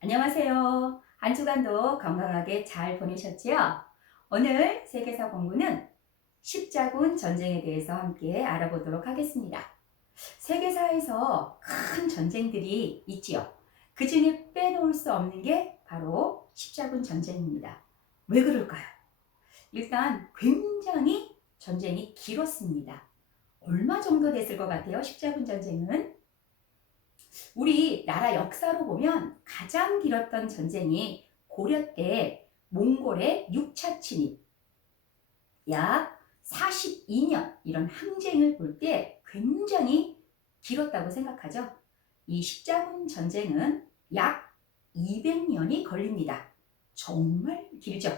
안녕하세요. 한 주간도 건강하게 잘 보내셨지요? 오늘 세계사 공부는 십자군 전쟁에 대해서 함께 알아보도록 하겠습니다. 세계사에서 큰 전쟁들이 있지요. 그 중에 빼놓을 수 없는 게 바로 십자군 전쟁입니다. 왜 그럴까요? 일단 굉장히 전쟁이 길었습니다. 얼마 정도 됐을 것 같아요? 십자군 전쟁은? 우리 나라 역사로 보면 가장 길었던 전쟁이 고려 때 몽골의 6차 침입, 약 42년 이런 항쟁을 볼 때 굉장히 길었다고 생각하죠. 이 십자군 전쟁은 약 200년이 걸립니다. 정말 길죠.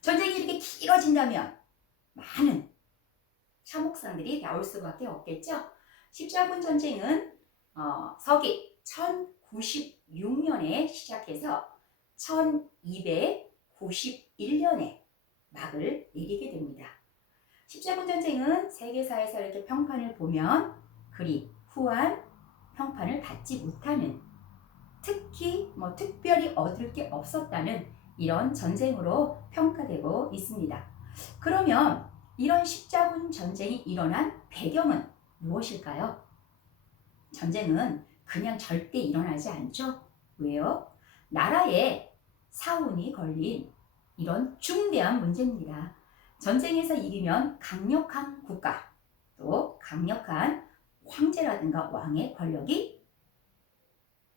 전쟁이 이렇게 길어진다면 많은 참혹상들이 나올 수밖에 없겠죠. 십자군 전쟁은 서기 1096년에 시작해서 1291년에 막을 내리게 됩니다. 십자군 전쟁은 세계사에서 이렇게 평판을 보면 그리 후한 평판을 받지 못하는, 특히 특별히 얻을 게 없었다는 이런 전쟁으로 평가되고 있습니다. 그러면 이런 십자군 전쟁이 일어난 배경은 무엇일까요? 전쟁은 그냥 절대 일어나지 않죠. 왜요? 나라에 사운이 걸린 이런 중대한 문제입니다. 전쟁에서 이기면 강력한 국가, 또 강력한 황제라든가 왕의 권력이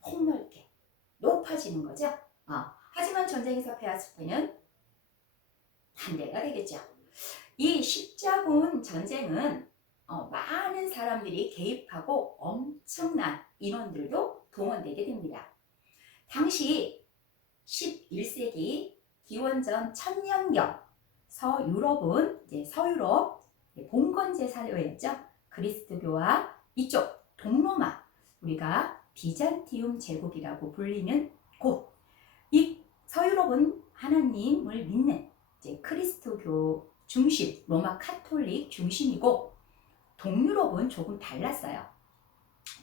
폭넓게 높아지는 거죠. 하지만 전쟁에서 패했을 때는 반대가 되겠죠. 이 십자군 전쟁은 많은 사람들이 개입하고 엄청난 인원들도 동원되게 됩니다. 당시 11세기 기원전 1000년경 서유럽은 서유럽 봉건제 사회였죠. 그리스도교와 이쪽 동로마, 우리가 비잔티움 제국이라고 불리는 곳. 이 서유럽은 하나님을 믿는 크리스토교 중심, 로마 카톨릭 중심이고, 동유럽은 조금 달랐어요.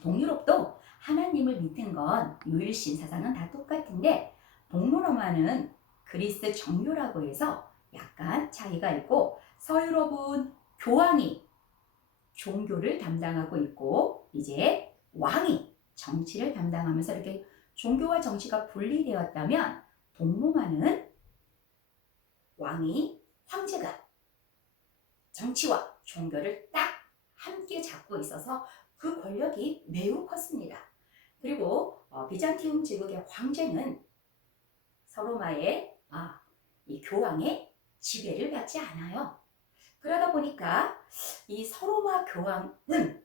동유럽도 하나님을 믿는 건 유일신 사상은 다 똑같은데, 동로마는 그리스 정교라고 해서 약간 차이가 있고, 서유럽은 교황이 종교를 담당하고 있고, 이제 왕이 정치를 담당하면서 이렇게 종교와 정치가 분리되었다면, 동로마는 왕이, 황제가 정치와 종교를 딱 함께 잡고 있어서 그 권력이 매우 컸습니다. 그리고 비잔티움 제국의 황제는 서로마의 이 교황의 지배를 받지 않아요. 그러다 보니까 이 서로마 교황은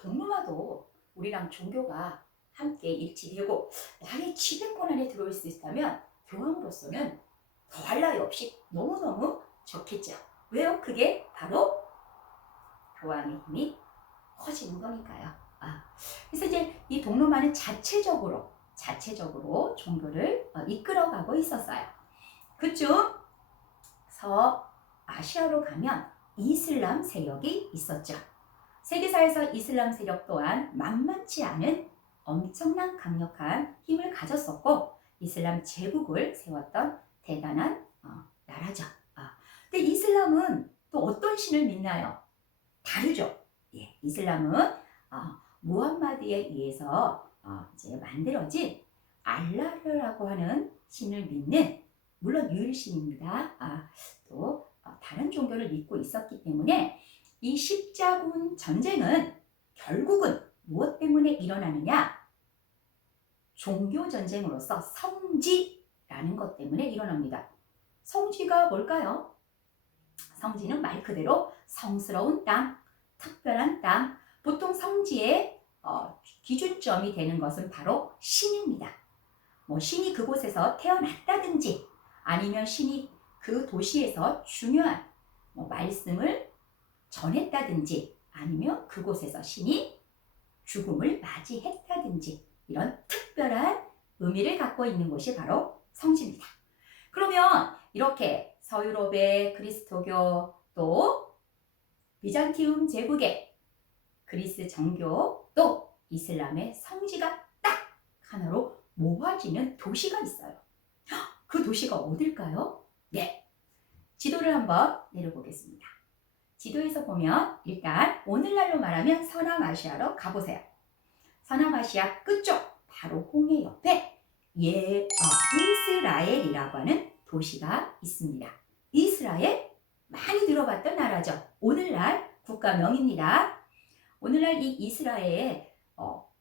동로마도 우리랑 종교가 함께 일치되고 나의 지배권 안에 들어올 수 있다면 교황으로서는 더할 나위 없이 너무너무 좋겠죠. 왜요? 그게 바로 교황의 힘이 커지는 거니까요. 그래서 이제 이 동로마는 자체적으로 종교를 이끌어가고 있었어요. 그중 서아시아로 가면 이슬람 세력이 있었죠. 세계사에서 이슬람 세력 또한 만만치 않은 엄청난 강력한 힘을 가졌었고, 이슬람 제국을 세웠던 대단한 나라죠. 근데 이슬람은 또 어떤 신을 믿나요? 다르죠. 이슬람은 무함마드에 의해서 이제 만들어진 알라라고 하는 신을 믿는, 물론 유일신입니다. 또 다른 종교를 믿고 있었기 때문에 이 십자군 전쟁은 결국은 무엇 때문에 일어나느냐? 종교 전쟁으로서 성지라는 것 때문에 일어납니다. 성지가 뭘까요? 성지는 말 그대로 성스러운 땅, 특별한 땅, 보통 성지의 기준점이 되는 것은 바로 신입니다. 신이 그곳에서 태어났다든지, 아니면 신이 그 도시에서 중요한 말씀을 전했다든지, 아니면 그곳에서 신이 죽음을 맞이했다든지, 이런 특별한 의미를 갖고 있는 곳이 바로 성지입니다. 그러면 이렇게 서유럽의 그리스도교, 또 비잔티움 제국의 그리스 정교, 또 이슬람의 성지가 딱 하나로 모아지는 도시가 있어요. 그 도시가 어딜까요? 네, 지도를 한번 내려보겠습니다. 지도에서 보면 일단 오늘날로 말하면 서남아시아로 가보세요. 서남아시아 끝쪽 바로 홍해 옆에 이스라엘이라고 하는 도시가 있습니다. 이스라엘 많이 들어봤던 나라죠. 오늘날 국가명입니다. 오늘날 이 이스라엘의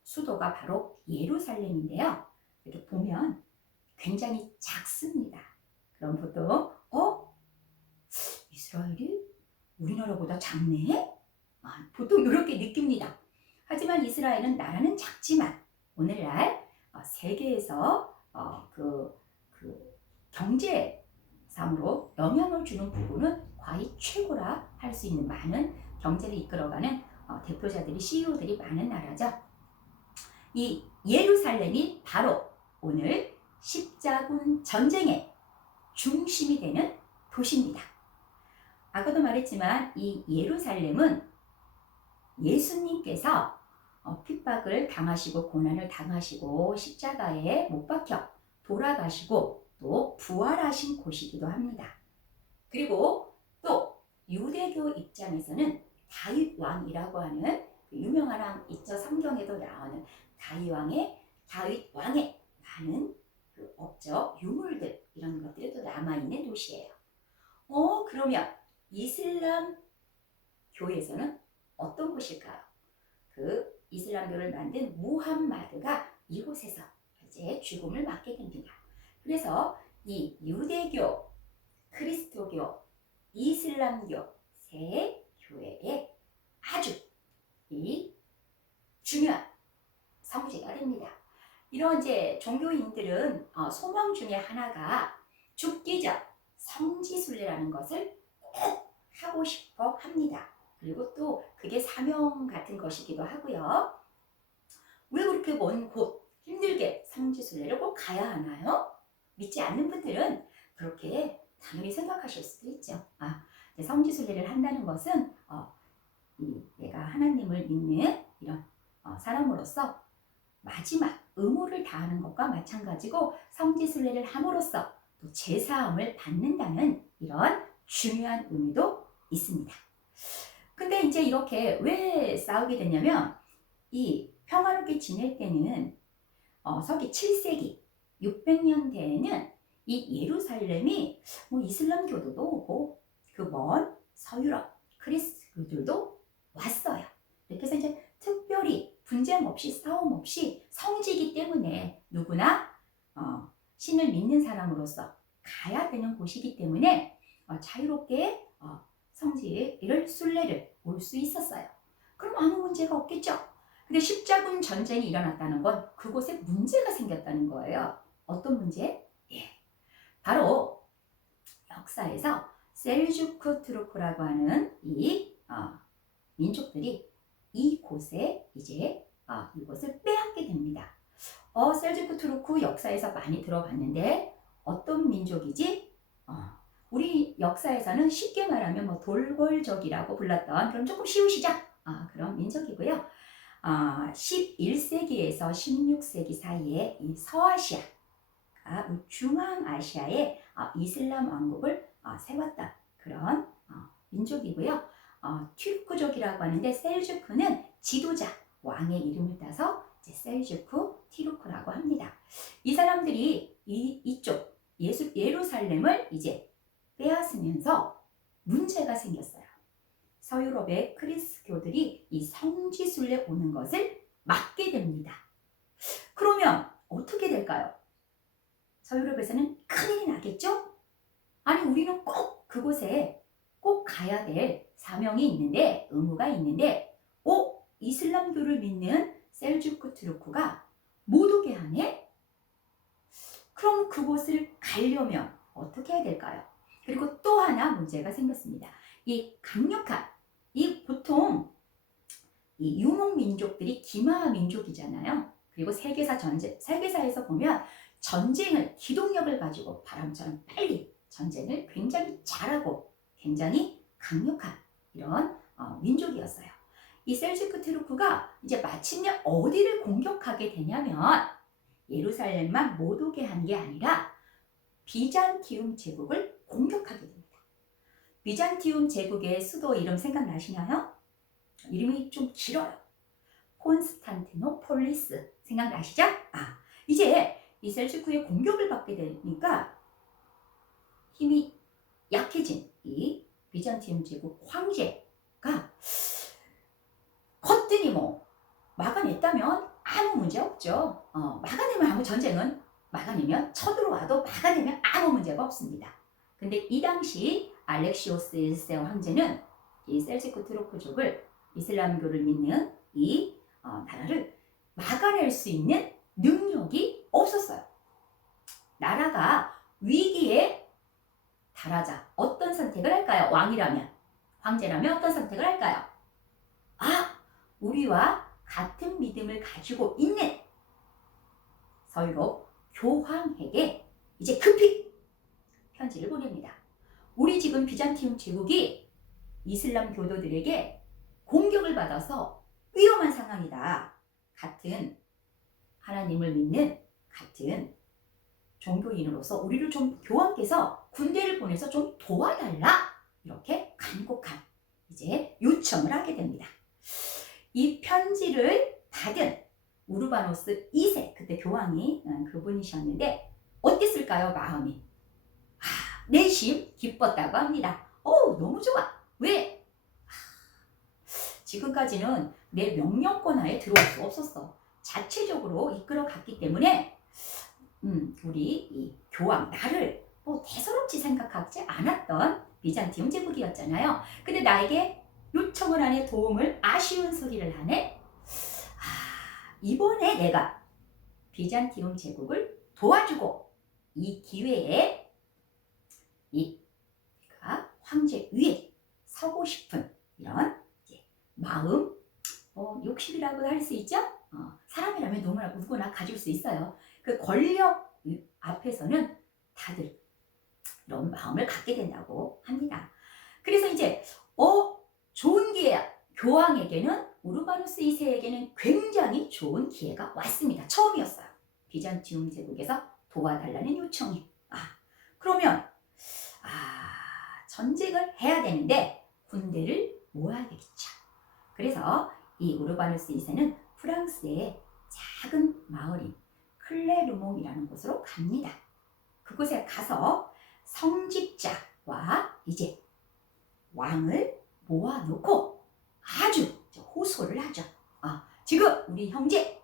수도가 바로 예루살렘인데요. 이렇게 보면 굉장히 작습니다. 그럼 보통 이스라엘이 우리나라보다 작네? 보통 이렇게 느낍니다. 하지만 이스라엘은 나라는 작지만 오늘날 세계에서 그 경제상으로 영향을 주는 부분은 거의 최고라 할 수 있는 많은 경제를 이끌어가는 대표자들이 CEO들이 많은 나라죠. 이 예루살렘이 바로 오늘 십자군 전쟁의 중심이 되는 도시입니다. 아까도 말했지만 이 예루살렘은 예수님께서 핍박을 당하시고 고난을 당하시고 십자가에 못 박혀 돌아가시고 또 부활하신 곳이기도 합니다. 그리고 또 유대교 입장에서는 다윗 왕이라고 하는 유명한 왕 있죠. 성경에도 나오는 다윗 왕의 많은 업적, 유물들 이런 것들이 또 남아있는 도시예요. 그러면 이슬람 교에서는 어떤 곳일까요? 그 이슬람교를 만든 무함마드가 이곳에서 이제 죽음을 맞게 됩니다. 그래서 이 유대교, 그리스도교, 이슬람교 세 교회에 아주 이 중요한 성지가 됩니다. 이런 이제 종교인들은 소명 중에 하나가 죽기 전 성지순례라는 것을 꼭 하고 싶어 합니다. 그리고 또 그게 사명 같은 것이기도 하고요. 왜 그렇게 먼 곳 힘들게 성지순례를 꼭 가야 하나요? 믿지 않는 분들은 그렇게 당연히 생각하실 수도 있죠. 성지순례를 한다는 것은 내가 하나님을 믿는 이런 사람으로서 마지막 의무를 다하는 것과 마찬가지고 성지순례를 함으로써 또 제사함을 받는다는 이런 중요한 의미도 있습니다. 근데 이제 이렇게 왜 싸우게 됐냐면 이 평화롭게 지낼 때는 서기 7세기 600년대에는 이 예루살렘이 이슬람교도도 오고 그 먼 서유럽 그리스도들도 왔어요. 이렇게 해서 이제 특별히 분쟁 없이 싸움 없이 성지이기 때문에 누구나 신을 믿는 사람으로서 가야 되는 곳이기 때문에 자유롭게 성지를 순례를 올 수 있었어요. 그럼 아무 문제가 없겠죠. 근데 십자군 전쟁이 일어났다는 건 그곳에 문제가 생겼다는 거예요. 어떤 문제? 바로 역사에서 셀주크 투르크라고 하는 이 민족들이 이곳에 이제 이곳을 빼앗게 됩니다. 셀주크 투르크 역사에서 많이 들어봤는데 어떤 민족이지? 우리 역사에서는 쉽게 말하면 돌골족이라고 불렀던 그럼 조금 쉬우시죠? 그런 민족이고요. 11세기에서 16세기 사이에 이 서아시아, 중앙아시아에 이슬람 왕국을 세웠던 그런 민족이고요. 튀르크족이라고 하는데 셀주크는 지도자 왕의 이름을 따서 이제 셀주크 티루크라고 합니다. 이 사람들이 이쪽 예루살렘을 이제 빼앗으면서 문제가 생겼어요. 서유럽의 크리스교들이 이 성지순례 오는 것을 막게 됩니다. 그러면 어떻게 될까요? 서유럽에서는 큰일이 나겠죠? 아니 우리는 꼭 그곳에 꼭 가야 될 사명이 있는데 의무가 있는데 이슬람교를 믿는 셀주크 투르크가 못 오게 하네? 그럼 그곳을 가려면 어떻게 해야 될까요? 그리고 또 하나 문제가 생겼습니다. 이 강력한 보통 이 유목 민족들이 기마 민족이잖아요. 그리고 세계사에서 보면 전쟁을 기동력을 가지고 바람처럼 빨리 전쟁을 굉장히 잘하고 굉장히 강력한 이런 민족이었어요. 이 셀주크 투르크가 이제 마침내 어디를 공격하게 되냐면 예루살렘만 못 오게 한 게 아니라 비잔티움 제국을 공격하게 됩니다. 비잔티움 제국의 수도 이름 생각나시나요? 이름이 좀 길어요. 콘스탄티노폴리스 생각나시죠? 이제 이 셀주크의 공격을 받게 되니까 힘이 약해진 이 비잔티움 제국 황제가 거뜬히 막아냈다면 아무 문제 없죠. 막아내면 아무 전쟁은 막아내면 쳐들어와도 막아내면 아무 문제가 없습니다. 근데 이 당시 알렉시오스 1세 황제는 이 셀주크 트루크족을 이슬람교를 믿는 이 나라를 막아낼 수 있는 능력이 없었어요. 나라가 위기에 달하자 어떤 선택을 할까요? 왕이라면, 황제라면 어떤 선택을 할까요? 우리와 같은 믿음을 가지고 있는 서유럽 교황에게 이제 급히 편지를 보냅니다. 우리 지금 비잔티움 제국이 이슬람 교도들에게 공격을 받아서 위험한 상황이다. 같은 하나님을 믿는 같은 종교인으로서 우리를 좀 교황께서 군대를 보내서 좀 도와달라. 이렇게 간곡한 이제 요청을 하게 됩니다. 이 편지를 받은 우르바노스 2세, 그때 교황이 그분이셨는데 어땠을까요? 마음이. 내심 기뻤다고 합니다. 너무 좋아. 왜? 지금까지는 내 명령권 하에 들어올 수 없었어. 자체적으로 이끌어 갔기 때문에 우리 이 교황, 나를 대수롭지 생각하지 않았던 비잔티움 제국이었잖아요. 근데 나에게 요청을 하네, 도움을, 아쉬운 소리를 하네. 이번에 내가 비잔티움 제국을 도와주고 이 기회에 내가 황제 위에 서고 싶은 이런 마음, 욕심이라고 할 수 있죠? 사람이라면 누구나 가질 수 있어요. 그 권력 앞에서는 다들 이런 마음을 갖게 된다고 합니다. 그래서 이제 좋은 기회야. 교황에게는, 우르바누스 2세에게는 굉장히 좋은 기회가 왔습니다. 처음이었어요. 비잔티움 제국에서 도와달라는 요청이. 그러면 전쟁을 해야 되는데 군대를 모아야 되겠죠. 그래서 이 우르바누스 2세는 프랑스의 작은 마을인 클레르몽이라는 곳으로 갑니다. 그곳에 가서 성직자와 이제 왕을 모아놓고 아주 호소를 하죠. 지금 우리 형제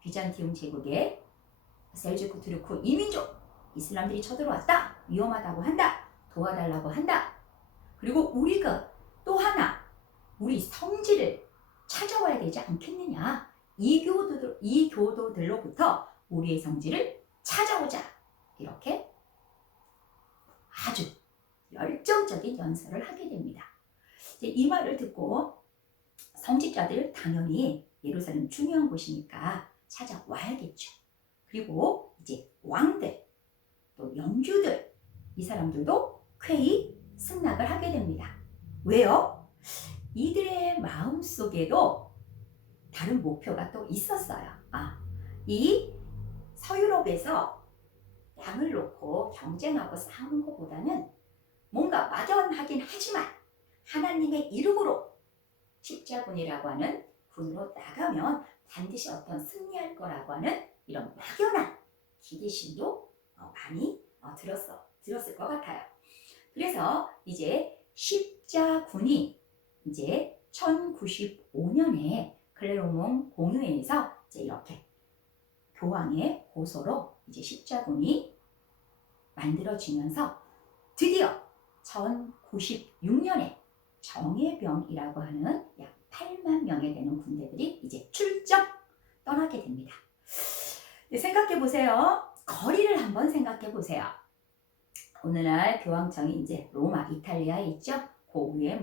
비잔티움 제국의 셀주크 투르크 이민족 이슬람들이 쳐들어왔다. 위험하다고 한다. 도와달라고 한다. 그리고 우리가 또 하나 우리 성지를 찾아와야 되지 않겠느냐. 이 교도들로부터 우리의 성지를 찾아오자. 이렇게 아주 열정적인 연설을 하게 됩니다. 이 말을 듣고 성직자들 당연히 예루살렘 중요한 곳이니까 찾아와야겠죠. 그리고 이제 왕들, 또 영주들, 이 사람들도 쾌히 승낙을 하게 됩니다. 왜요? 이들의 마음속에도 다른 목표가 또 있었어요. 이 서유럽에서 양을 놓고 경쟁하고 싸우는 것보다는 뭔가 막연하긴 하지만 하나님의 이름으로 십자군이라고 하는 군으로 나가면 반드시 어떤 승리할 거라고 하는 이런 막연한 기대심도 많이 들었을 것 같아요. 그래서 이제 십자군이 이제 1095년에 클레르몽 공의회에서 이제 이렇게 교황의 고소로 이제 십자군이 만들어지면서 드디어 1096년에 정예병이라고 하는 약 8만 명에 되는 군대들이 이제 출정 떠나게 됩니다. 생각해 보세요. 거리를 한번 생각해 보세요. 오늘날 교황청이 이제 로마, 이탈리아에 있죠. 그 위에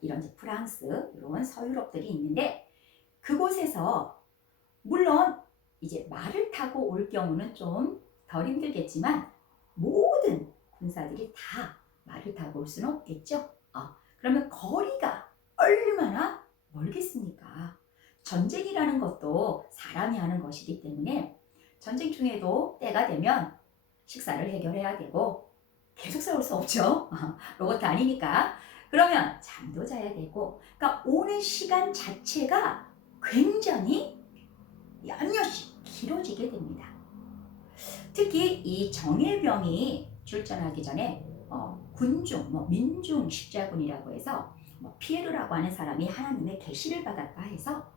이런 프랑스, 이런 서유럽들이 있는데 그곳에서 물론 이제 말을 타고 올 경우는 좀 덜 힘들겠지만 모든 군사들이 다 말을 타고 올 수는 없겠죠. 그러면 거리가 얼마나 멀겠습니까? 전쟁이라는 것도 사람이 하는 것이기 때문에 전쟁 중에도 때가 되면 식사를 해결해야 되고 계속 싸울 수 없죠. 로봇 아니니까. 그러면 잠도 자야 되고, 그러니까 오는 시간 자체가 굉장히 연몇시 길어지게 됩니다. 특히 이 정예병이 출전하기 전에 군중, 민중 십자군이라고 해서 피에르라고 하는 사람이 하나님의 계시를 받았다 해서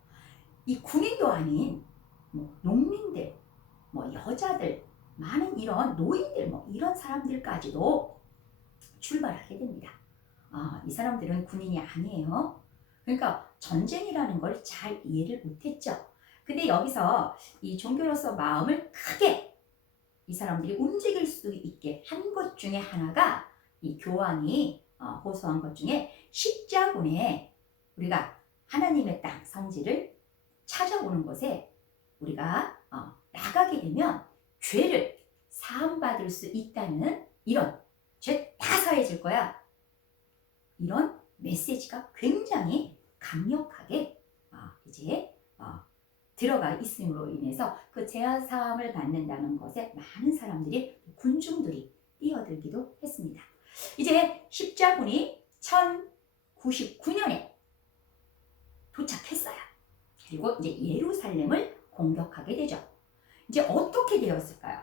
이 군인도 아닌 농민들, 여자들, 많은 이런 노인들, 이런 사람들까지도 출발하게 됩니다. 이 사람들은 군인이 아니에요. 그러니까 전쟁이라는 걸 잘 이해를 못했죠. 근데 여기서 이 종교로서 마음을 크게 이 사람들이 움직일 수 있게 한 것 중에 하나가 이 교황이 호소한 것 중에 십자군에 우리가 하나님의 땅 성지를 찾아오는 곳에 우리가 나가게 되면 죄를 사함받을 수 있다는 이런 죄 다 사해질 거야. 이런 메시지가 굉장히 강력하게 이제 들어가 있음으로 인해서 그 죄 사함을 받는다는 것에 많은 사람들이 군중들이 뛰어들기도 했습니다. 이제 십자군이 1099년에 도착했어요. 그리고 이제 예루살렘을 공격하게 되죠. 이제 어떻게 되었을까요?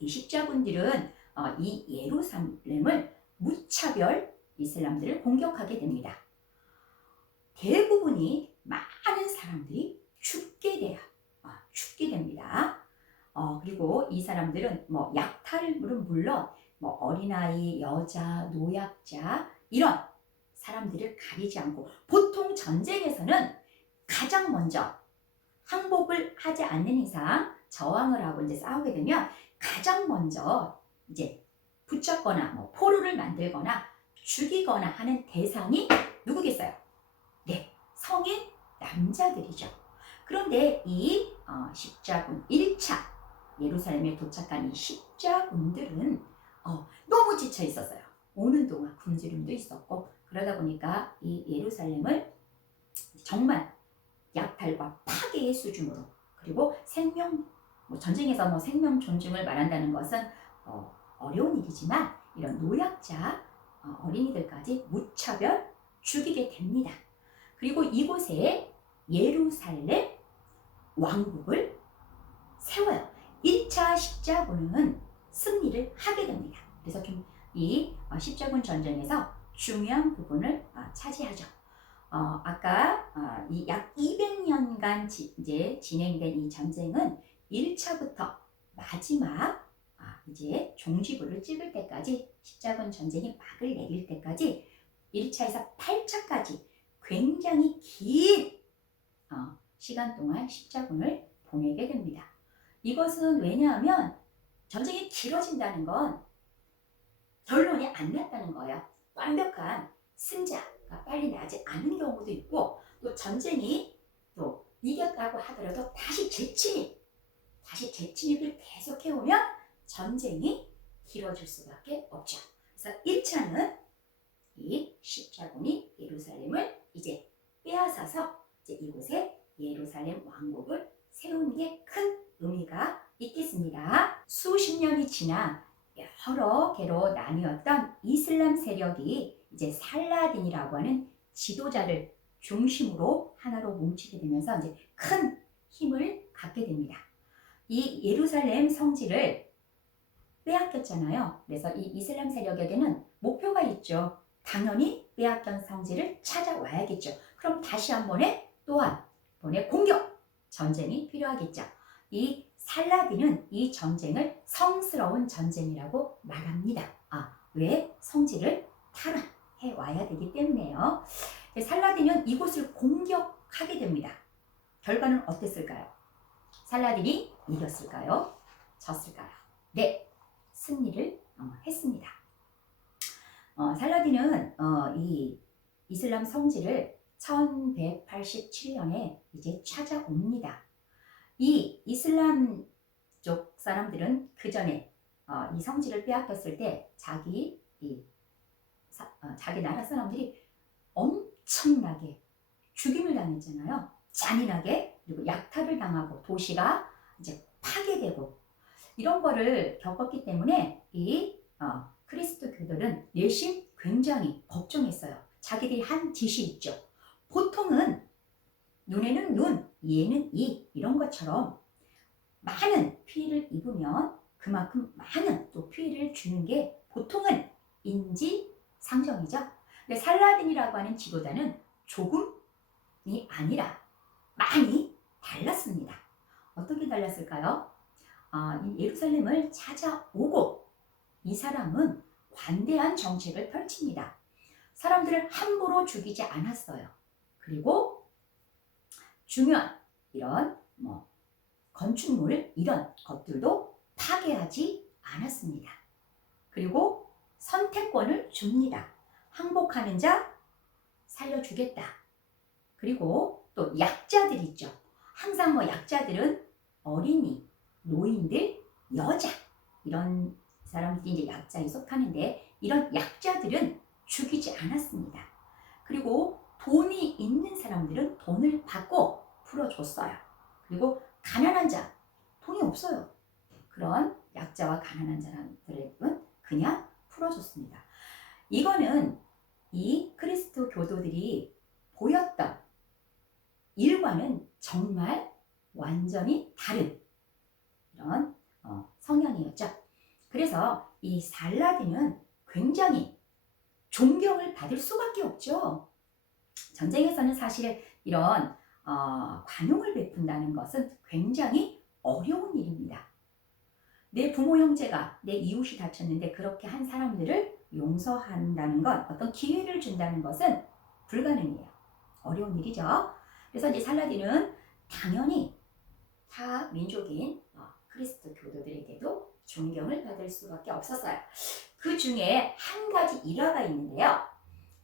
이 십자군들은 이 예루살렘을 무차별 이슬람들을 공격하게 됩니다. 대부분이 많은 사람들이 죽게 돼요. 죽게 됩니다. 그리고 이 사람들은 약탈물은 물론 어린아이, 여자, 노약자 이런 사람들을 가리지 않고 보통 전쟁에서는 가장 먼저 항복을 하지 않는 이상 저항을 하고 이제 싸우게 되면 가장 먼저 이제 붙잡거나 포로를 만들거나 죽이거나 하는 대상이 누구겠어요? 네, 성인 남자들이죠. 그런데 이 십자군 1차 예루살렘에 도착한 이 십자군들은 너무 지쳐 있었어요. 오는 동안 굶주림도 있었고 그러다 보니까 이 예루살렘을 정말 약탈과 파괴의 수준으로 그리고 전쟁에서 생명 존중을 말한다는 것은 어려운 일이지만 이런 노약자 어린이들까지 무차별 죽이게 됩니다. 그리고 이곳에 예루살렘 왕국을 세워요. 1차 십자군은 승리를 하게 됩니다. 그래서 이 십자군 전쟁에서 중요한 부분을 차지하죠. 아까 이 약 200년간 이제 진행된 이 전쟁은 1차부터 마지막 이제 종지부를 찍을 때까지 십자군 전쟁이 막을 내릴 때까지 1차에서 8차까지 굉장히 긴 시간 동안 십자군을 보내게 됩니다. 이것은 왜냐하면 전쟁이 길어진다는 건 결론이 안 났다는 거예요. 완벽한 승자가 빨리 나지 않은 경우도 있고 또 전쟁이 또 이겼다고 하더라도 다시 재침입을 계속해오면 전쟁이 길어질 수밖에 없죠. 그래서 1차는 이 십자군이 예루살렘을 이제 빼앗아서 이제 이곳에 예루살렘 왕국을 세운 게 큰 의미가 있겠습니다. 수십 년이 지나 여러 개로 나뉘었던 이슬람 세력이 이제 살라딘이라고 하는 지도자를 중심으로 하나로 뭉치게 되면서 이제 큰 힘을 갖게 됩니다. 이 예루살렘 성지를 빼앗겼잖아요. 그래서 이 이슬람 세력에게는 목표가 있죠. 당연히 빼앗긴 성지를 찾아와야겠죠. 그럼 다시 한 번의 공격, 전쟁이 필요하겠죠. 이 살라딘은 이 전쟁을 성스러운 전쟁이라고 말합니다. 왜? 성지를 탈환해 와야 되기 때문에요. 살라딘은 이곳을 공격하게 됩니다. 결과는 어땠을까요? 살라딘이 이겼을까요? 졌을까요? 네, 승리를 했습니다. 살라딘은 이 이슬람 성지를 1187년에 이제 찾아옵니다. 이 이슬람 쪽 사람들은 그 전에 이 성지를 빼앗겼을 때 자기 나라 사람들이 엄청나게 죽임을 당했잖아요. 잔인하게. 그리고 약탈을 당하고 도시가 이제 파괴되고 이런 거를 겪었기 때문에 이 그리스도교들은 내심 굉장히 걱정했어요. 자기들이 한 짓이 있죠. 보통은 눈에는 눈, 이에는 이 이런 것처럼 많은 피해를 입으면 그만큼 많은 또 피해를 주는 게 보통은 인지상정이죠. 근데 살라딘이라고 하는 지도자는 조금이 아니라 많이 달랐습니다. 어떻게 달랐을까요? 이 예루살렘을 찾아오고 이 사람은 관대한 정책을 펼칩니다. 사람들을 함부로 죽이지 않았어요. 그리고 중요한 이런 건축물 이런 것들도 파괴하지 않았습니다. 그리고 선택권을 줍니다. 항복하는 자 살려주겠다. 그리고 또 약자들 있죠. 항상 약자들은 어린이, 노인들, 여자 이런 사람들이 이제 약자에 속하는데 이런 약자들은 죽이지 않았습니다. 그리고 돈이 있는 사람들은 돈을 받고 풀어줬어요. 그리고 가난한 자, 돈이 없어요. 그런 약자와 가난한 사람들은 그냥 풀어줬습니다. 이거는 이 그리스도 교도들이 보였던 일과는 정말 완전히 다른 이런 성향이었죠. 그래서 이 살라딘은 굉장히 존경을 받을 수밖에 없죠. 전쟁에서는 사실 이런 관용을 베푼다는 것은 굉장히 어려운 일입니다. 내 부모 형제가 내 이웃이 다쳤는데 그렇게 한 사람들을 용서한다는 것, 어떤 기회를 준다는 것은 불가능해요. 어려운 일이죠. 그래서 이제 살라딘은 당연히 타 민족인 그리스도 교도들에게도 존경을 받을 수밖에 없었어요. 그 중에 한 가지 일화가 있는데요.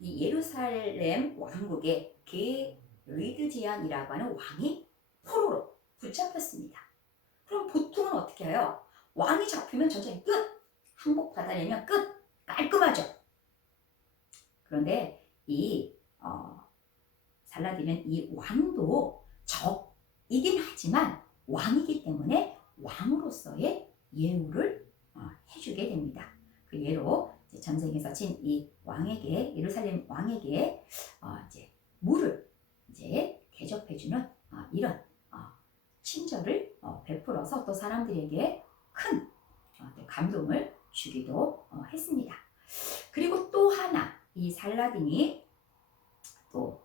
이 예루살렘 왕국의 게르드지안이라고 하는 왕이 포로로 붙잡혔습니다. 그럼 보통은 어떻게 해요? 왕이 잡히면 전쟁이 끝! 항복받아내면 끝! 깔끔하죠. 그런데 이 살라딘은 이 왕도 적이긴 하지만 왕이기 때문에 왕으로서의 예우를 해주게 됩니다. 그 예로 전쟁에서 진 이 왕에게 예루살렘 왕에게 이제 물을 이제 대접해주는 이런 친절을 베풀어서 또 사람들에게 큰 감동을 주기도 했습니다. 그리고 또 하나 이 살라딘이 또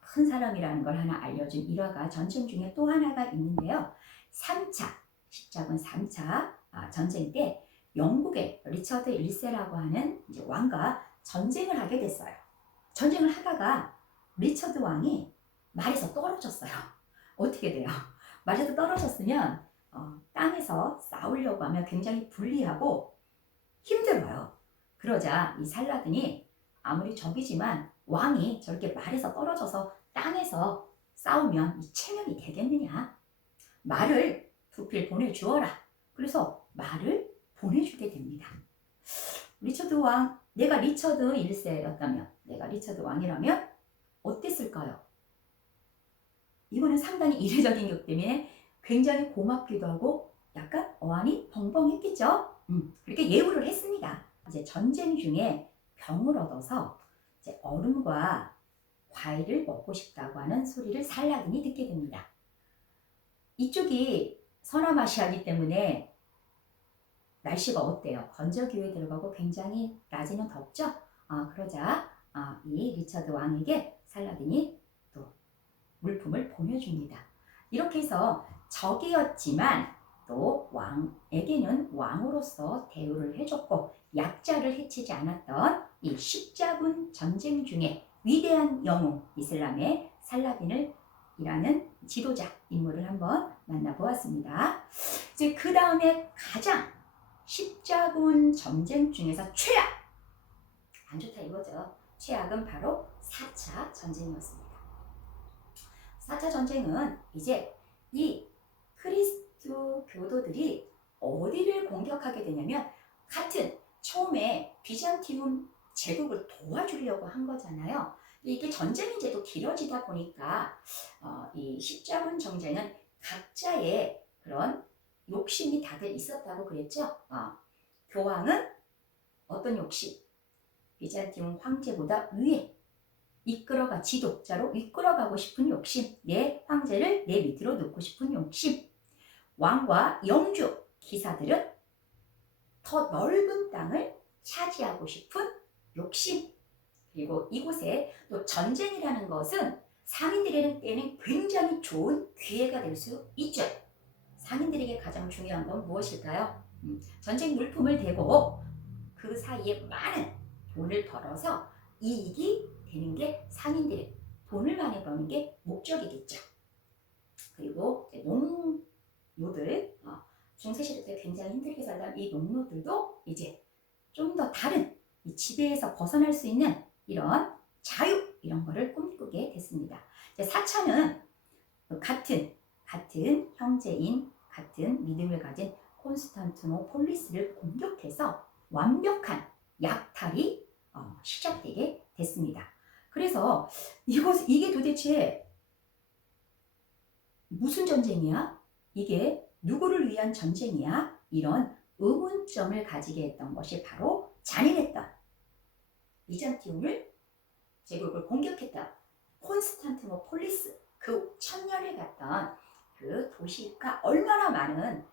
큰 사람이라는 걸 하나 알려준 일화가 전쟁 중에 또 하나가 있는데요. 3차 십자군 3차 전쟁 때 영국의 리처드 1세라고 하는 이제 왕과 전쟁을 하게 됐어요. 전쟁을 하다가 리처드 왕이 말에서 떨어졌어요. 어떻게 돼요? 말에서 떨어졌으면 땅에서 싸우려고 하면 굉장히 불리하고 힘들어요. 그러자 이 살라딘이 아무리 적이지만 왕이 저렇게 말에서 떨어져서 땅에서 싸우면 이 체면이 되겠느냐? 말을 부필 보내주어라. 그래서 말을 보내주게 됩니다. 리처드 왕, 내가 리처드 1세였다면, 내가 리처드 왕이라면 어땠을까요? 이거는 상당히 이례적인 것 때문에 굉장히 고맙기도 하고 약간 어안이 벙벙했겠죠? 그렇게 예우를 했습니다. 이제 전쟁 중에 병을 얻어서 이제 얼음과 과일을 먹고 싶다고 하는 소리를 살라딘이 듣게 됩니다. 이쪽이 서남아시아이기 때문에 날씨가 어때요? 건조기후에 들어가고 굉장히 낮에는 덥죠? 그러자 이 리처드 왕에게 살라딘이 또 물품을 보내줍니다. 이렇게 해서 적이었지만 또 왕에게는 왕으로서 대우를 해줬고 약자를 해치지 않았던 이 십자군 전쟁 중에 위대한 영웅 이슬람의 살라딘을 이라는 지도자 인물을 한번 만나보았습니다. 이제 그 다음에 가장 십자군 전쟁 중에서 최악, 안 좋다 이거죠. 최악은 바로 4차 전쟁이었습니다. 4차 전쟁은 이제 이 그리스도 교도들이 어디를 공격하게 되냐면 같은 처음에 비잔티움 제국을 도와주려고 한 거잖아요. 이게 전쟁이 이제 또 길어지다 보니까 이 십자군 전쟁은 각자의 그런 욕심이 다들 있었다고 그랬죠. 교황은 어떤 욕심? 비잔티움 황제보다 위에 이끌어가 지도자로 이끌어가고 싶은 욕심, 내 황제를 내 밑으로 놓고 싶은 욕심. 왕과 영주 기사들은 더 넓은 땅을 차지하고 싶은 욕심. 그리고 이곳에 또 전쟁이라는 것은 상인들에게는 굉장히 좋은 기회가 될 수 있죠. 상인들에게 가장 중요한 건 무엇일까요? 전쟁 물품을 대고 그 사이에 많은 돈을 벌어서 이익이 되는 게 상인들의 돈을 많이 버는 게 목적이겠죠. 그리고 농노들, 중세시대 때 굉장히 힘들게 살던 이 농노들도 이제 좀 더 다른 이 지배에서 벗어날 수 있는 이런 자유, 이런 거를 꿈꾸게 됐습니다. 사차는 같은 형제인, 같은 믿음을 가진 콘스탄티노폴리스를 공격해서 완벽한 약탈이 시작되게 됐습니다. 그래서 이게 도대체 무슨 전쟁이야? 이게 누구를 위한 전쟁이야? 이런 의문점을 가지게 했던 것이 바로 잔인했던 비잔티움을 제국을 공격했던 콘스탄티노폴리스, 그 천년을 갔던 그 도시가 얼마나 많은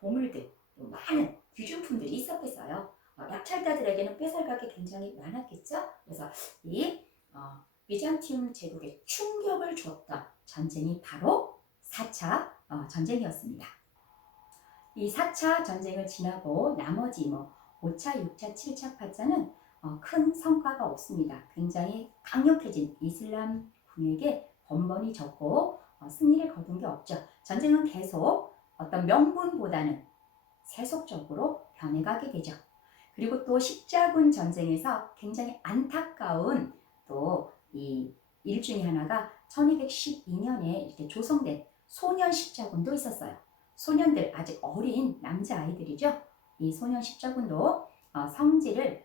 보물들, 많은 귀중품들이 있었겠어요. 약탈자들에게는 뺏어가기 굉장히 많았겠죠. 그래서 이 비잔티움 제국에 충격을 줬던 전쟁이 바로 4차 전쟁이었습니다. 이 4차 전쟁을 지나고 나머지 5차, 6차, 7차, 8차는 큰 성과가 없습니다. 굉장히 강력해진 이슬람군에게 번번이 졌고 승리를 거둔 게 없죠. 전쟁은 계속 어떤 명분보다는 세속적으로 변해가게 되죠. 그리고 또 십자군 전쟁에서 굉장히 안타까운 또 이 일 중에 하나가 1212년에 이렇게 조성된 소년 십자군도 있었어요. 소년들, 아직 어린 남자아이들이죠. 이 소년 십자군도 성지를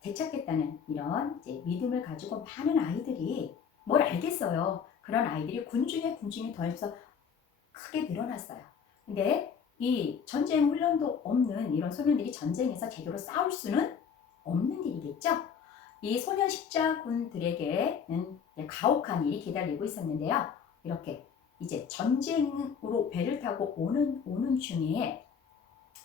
되찾겠다는 이런 이제 믿음을 가지고 많은 아이들이 뭘 알겠어요. 그런 아이들이 군중에 더해서 크게 늘어났어요. 근데 이 전쟁 훈련도 없는 이런 소년들이 전쟁에서 제대로 싸울 수는 없는 일이겠죠. 이 소년 십자군들에게는 가혹한 일이 기다리고 있었는데요. 이렇게 이제 전쟁으로 배를 타고 오는 중에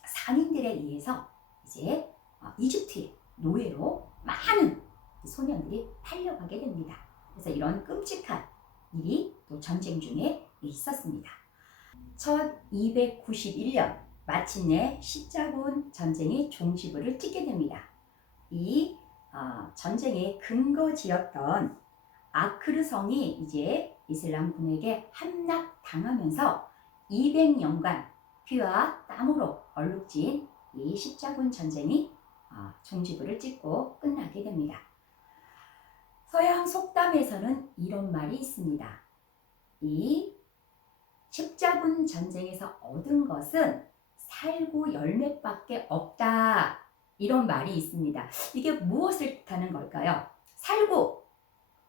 상인들에 의해서 이제 이집트의 노예로 많은 소년들이 팔려가게 됩니다. 그래서 이런 끔찍한 일이 또 전쟁 중에 있었습니다. 1291년 마침내 십자군 전쟁이 종지부를 찍게 됩니다. 이 전쟁의 근거지였던 아크르 성이 이제 이슬람군에게 함락당하면서 200년간 피와 땀으로 얼룩진 이 십자군 전쟁이 종지부를 찍고 끝나게 됩니다. 서양 속담에서는 이런 말이 있습니다. 이 십자군 전쟁에서 얻은 것은 살구 열매밖에 없다. 이런 말이 있습니다. 이게 무엇을 뜻하는 걸까요? 살구,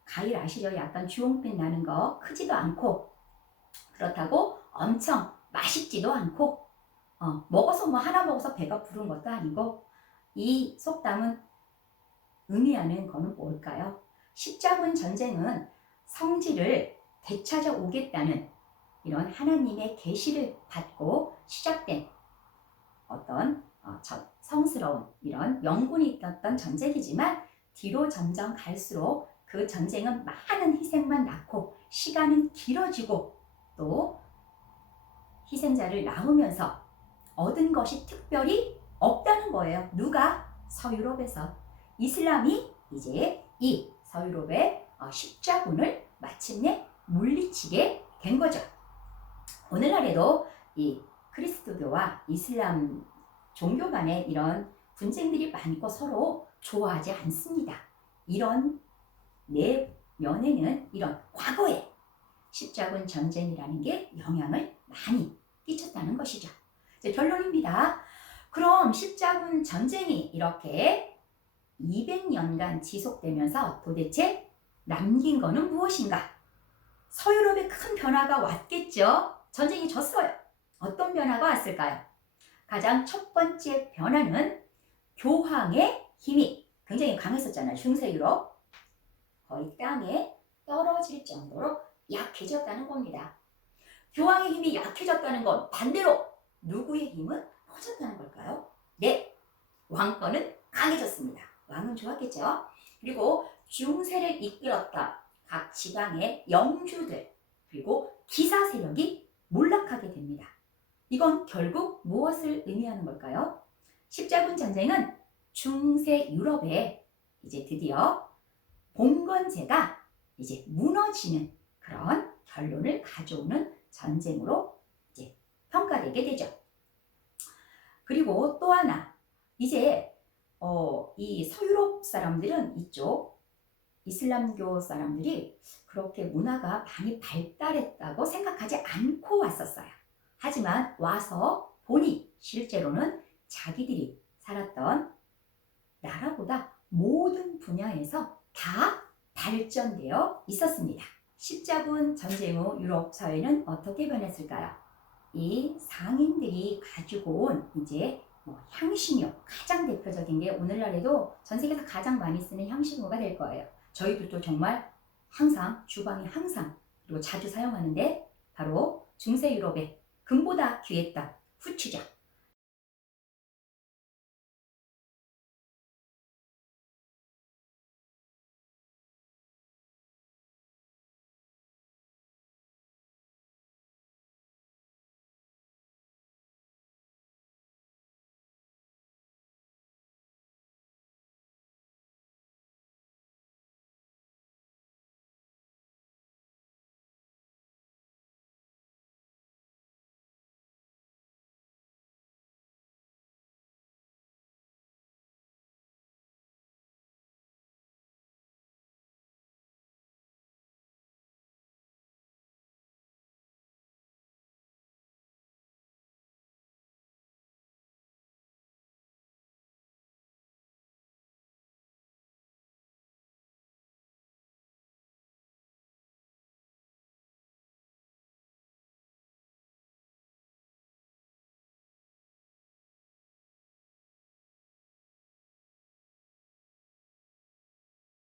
과일 아시죠? 약간 주홍빛 나는 거, 크지도 않고 그렇다고 엄청 맛있지도 않고 먹어서 하나 먹어서 배가 부른 것도 아니고, 이 속담은 의미하는 거는 뭘까요? 십자군 전쟁은 성지를 되찾아 오겠다는 이런 하나님의 계시를 받고 시작된 어떤 성스러운 이런 명분이 있었던 전쟁이지만, 뒤로 점점 갈수록 그 전쟁은 많은 희생만 낳고 시간은 길어지고 또 희생자를 낳으면서 얻은 것이 특별히 없다는 거예요. 누가? 서유럽에서. 이슬람이 이제 이 서유럽의 십자군을 마침내 물리치게 된 거죠. 오늘날에도 이 그리스도교와 이슬람 종교 간에 이런 분쟁들이 많고 서로 좋아하지 않습니다. 이런 내면에는 이런 과거의 십자군 전쟁이라는 게 영향을 많이 끼쳤다는 것이죠. 이제 결론입니다. 그럼 십자군 전쟁이 이렇게 200년간 지속되면서 도대체 남긴 거는 무엇인가? 서유럽에 큰 변화가 왔겠죠. 전쟁이 졌어요. 어떤 변화가 왔을까요? 가장 첫 번째 변화는 교황의 힘이 굉장히 강했었잖아요. 중세 유럽. 거의 땅에 떨어질 정도로 약해졌다는 겁니다. 교황의 힘이 약해졌다는 건 반대로 누구의 힘은 커졌다는 걸까요? 네, 왕권은 강해졌습니다. 왕은 좋았겠죠. 그리고 중세를 이끌었던 각 지방의 영주들 그리고 기사 세력이 몰락하게 됩니다. 이건 결국 무엇을 의미하는 걸까요? 십자군 전쟁은 중세 유럽에 이제 드디어 봉건제가 이제 무너지는 그런 결론을 가져오는 전쟁으로 이제 평가되게 되죠. 그리고 또 하나, 이제 이 서유럽 사람들은 이쪽 이슬람교 사람들이 그렇게 문화가 많이 발달했다고 생각하지 않고 왔었어요. 하지만 와서 보니 실제로는 자기들이 살았던 나라보다 모든 분야에서 다 발전되어 있었습니다. 십자군 전쟁 후 유럽 사회는 어떻게 변했을까요? 이 상인들이 가지고 온 이제 향신료, 가장 대표적인 게 오늘날에도 전 세계에서 가장 많이 쓰는 향신료가 될 거예요. 저희들도 정말 항상 주방에 항상 그리고 자주 사용하는데 바로 중세 유럽의 금보다 귀했던 후추죠.